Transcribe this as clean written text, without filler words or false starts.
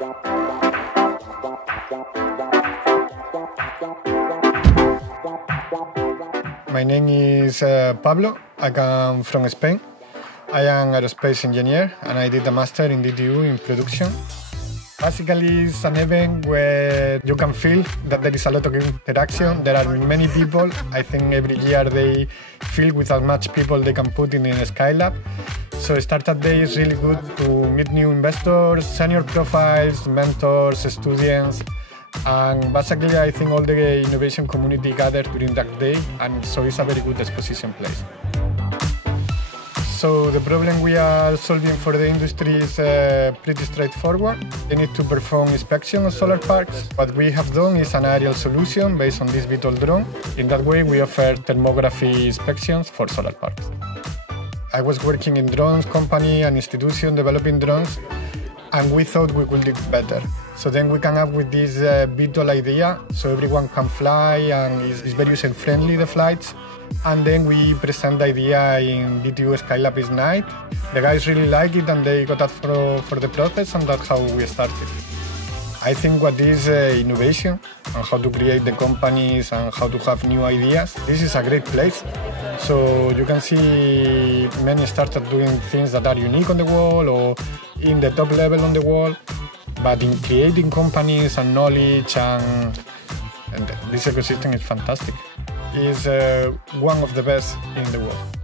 My name is Pablo. I come from Spain. I am an aerospace engineer and I did a master in DTU in production. Basically, it's an event where you can feel that there is a lot of interaction. There are many people. I think every year they fill with as much people they can put in a Skylab. So Startup Day is really good to meet new investors, senior profiles, mentors, students. And basically, I think all the innovation community gathered during that day, and so it's a very good exposition place. So the problem we are solving for the industry is pretty straightforward. They need to perform inspection of solar parks. What we have done is an aerial solution based on this VTOL drone. In that way, we offer thermography inspections for solar parks. I was working in drones company and institution developing drones, and we thought we could do it better. So then we came up with this VTOL idea, so everyone can fly and it's very user-friendly, the flights. And then we present the idea in DTU Skylab this night. The guys really like it and they got up for the process, and that's how we started. I think what is innovation and how to create the companies and how to have new ideas, this is a great place. So you can see many startups doing things that are unique on the wall or in the top level on the wall, but in creating companies and knowledge and this ecosystem is fantastic. It's one of the best in the world.